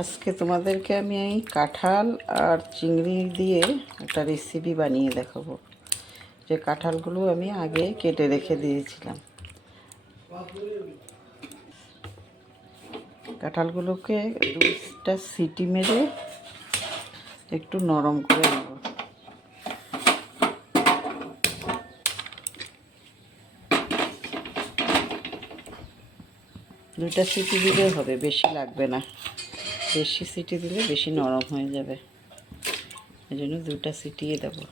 আজকে তোমাদেরকে আমি এই কাঁঠাল আর চিংড়ি দিয়ে একটা রেসিপি বানিয়ে দেখাবো। যে কাঁঠালগুলো আমি আগে কেটে রেখে দিয়েছিলাম, কাঁঠালগুলোকে 2টা সিটি মেরে একটু নরম করে নেব। দুইটা সিটি দিলে হবে, বেশি লাগবে না। বেশি সিটি দিলে বেশি নরম হয়ে যাবে, এই জন্য 2টা সিটিয়ে দেবো।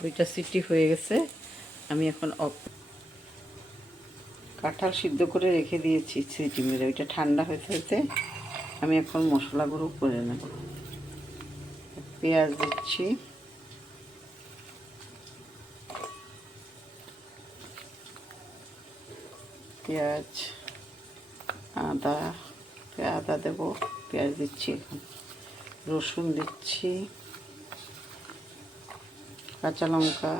দুইটা সিটি হয়ে গেছে। আমি এখন কাঁঠাল সিদ্ধ করে রেখে দিয়েছি সিটি মেরে, ওইটা ঠান্ডা হতে হতে আমি এখন মশলাগুলো করে নেব। পেঁয়াজ দিচ্ছি, পেঁয়াজ, আদা, আদা দেব, পেঁয়াজ দিচ্ছি, এখন রসুন দিচ্ছি, কাঁচা লঙ্কা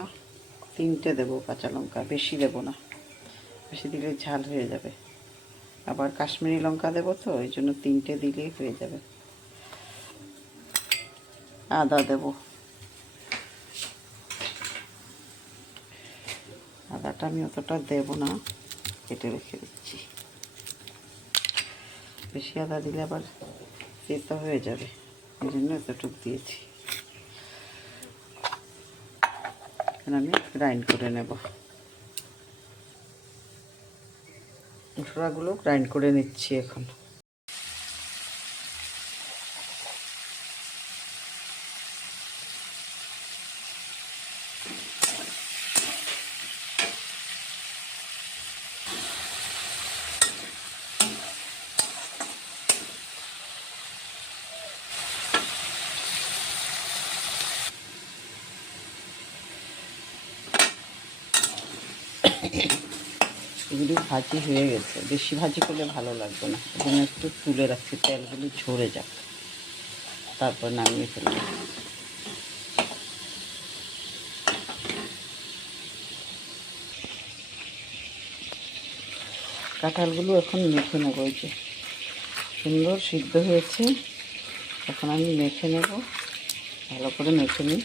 3টে দেবো। কাঁচা লঙ্কা বেশি দেব না, বেশি দিলে ঝাল হয়ে যাবে। আবার কাশ্মীরি লঙ্কা দেবো তো, এই জন্য 3টে দিলেই হয়ে যাবে। আদা দেব, আদাটা আমি অতটা দেব না, কেটে রেখে দিচ্ছি। বেশি আদা দিলে আবার তেতো হয়ে যাবে, এই জন্য এতটুকু দিয়েছি। এখন আমি গ্রাইন্ড করে নেব, মশলাগুলো গ্রাইন্ড করে নিচ্ছি এখন। এগুলি ভাজি হয়ে গেছে, বেশি ভাজি করলে ভালো লাগবে না, এখানে একটু তুলে রাখছি, তেলগুলি ঝরে যাক, তারপর নামিয়ে ফেলব। কাঁঠালগুলো এখন মেখে নেব, এই যে সুন্দর সিদ্ধ হয়েছে, এখন আমি মেখে নেব, ভালো করে মেখে নিই।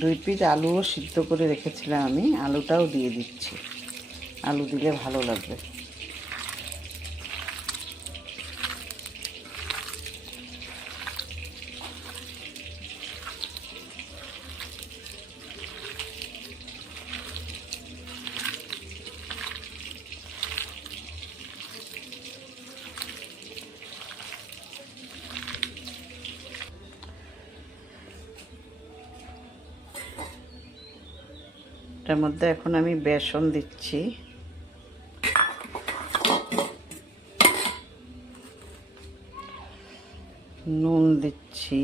2 পিস আলুও সিদ্ধ করে রেখেছিলাম আমি, আলুটাও দিয়ে দিচ্ছি, আলু দিলে ভালো লাগবে। এটার মধ্যে এখন আমি বেসন দিচ্ছি, নুন দিচ্ছি,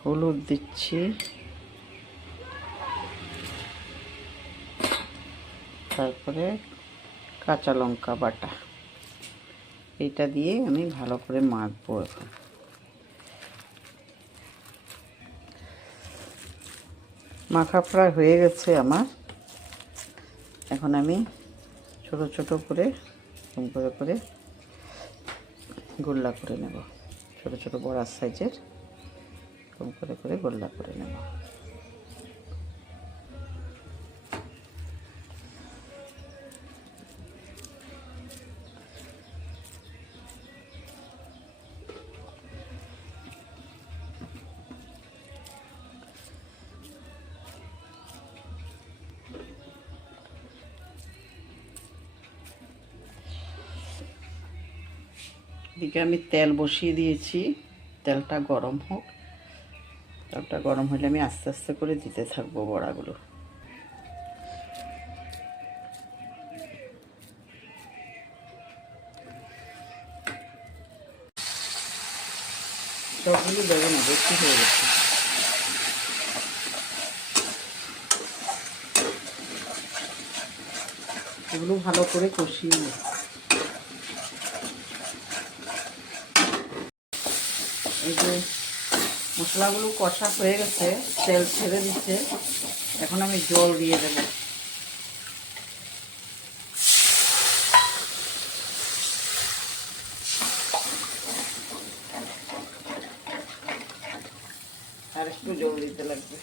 হলুদ দিচ্ছি, তারপরে কাঁচা লঙ্কা বাটা, এটা দিয়ে আমি ভালো করে মাখবো। এখন মাখা প্রায় হয়ে গেছে আমার, এখন আমি ছোট ছোট করে এরকম করে করে গোল্লা করে নেব, ছোট ছোট বড়ার সাইজের এরকম করে করে গোল্লা করে নেব। এদিকে আমি তেল বসিয়ে দিয়েছি, তেলটা গরম হোক। তেলটা গরম হলে আমি আস্তে আস্তে করে দিতে থাকবো বড়াগুলো। সবগুলো দেবো না, বেশি হয়ে গেছে। এগুলো ভালো করে কষিয়ে নিই। এই যে মশলাগুলো কষা হয়ে গেছে, তেল ছেড়ে দিচ্ছে, এখন আমি জল দিয়ে দেবো। আর একটু জল দিতে লাগবে।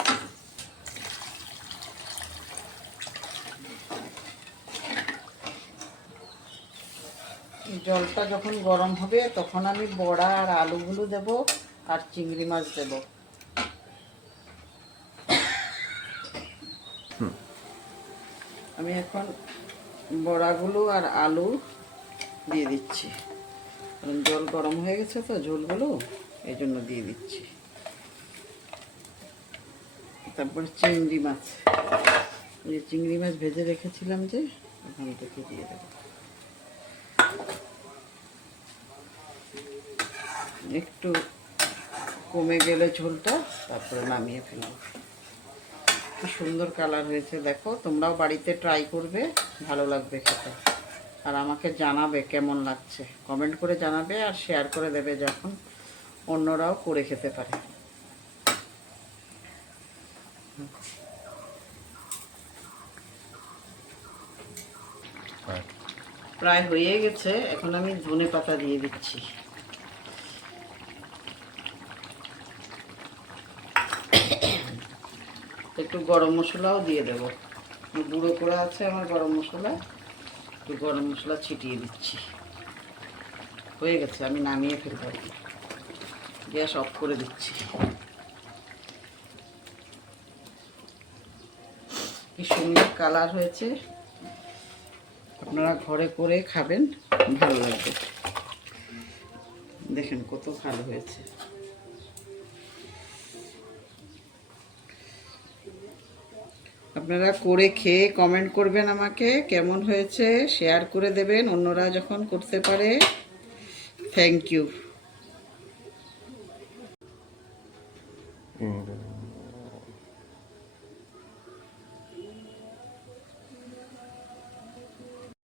জলটা যখন গরম হবে তখন আমি বড়া আর আলুগুলো দেব, আর চিংড়ি মাছ দেব। আমি এখন বড়াগুলো আর আলু দিয়ে দিচ্ছি, কারণ জল গরম হয়ে গেছে তো ঝোলগুলো, এই জন্য দিয়ে দিচ্ছি। তারপর চিংড়ি মাছ, এই চিংড়ি মাছ ভেজে রেখেছিলাম যে, ওখান থেকে দিয়ে দেবো। একটু কমে গেলে ঝোলটা তারপরে নামিয়ে ফেলবো। কি সুন্দর কালার হয়েছে দেখো, তোমরাও বাড়িতে ট্রাই করবে, ভালো লাগবে খেতে। আর আমাকে জানাবে কেমন লাগছে, কমেন্ট করে জানাবে আর শেয়ার করে দেবে, যখন অন্যরাও করে খেতে পারে। প্রায় হয়ে গেছে, এখন আমি ধনে পাতা দিয়ে দিচ্ছি। একটু গরম মশলাও দিয়ে দেবো, গুঁড়ো করে আছে আমার গরম মশলা, একটু গরম মশলা ছিটিয়ে দিচ্ছি। হয়ে গেছে, আমি নামিয়ে ফেলবো, গ্যাস অফ করে দিচ্ছি। কি সুন্দর কালার হয়েছে, আপনারা ঘরে করে খাবেন, ভালো লাগবে। দেখেন কত ভালো হয়েছে। আপনারা করে খেয়ে কমেন্ট করবেন আমাকে কেমন হয়েছে, শেয়ার করে দেবেন অন্যরা যখন করতে পারে। Thank you.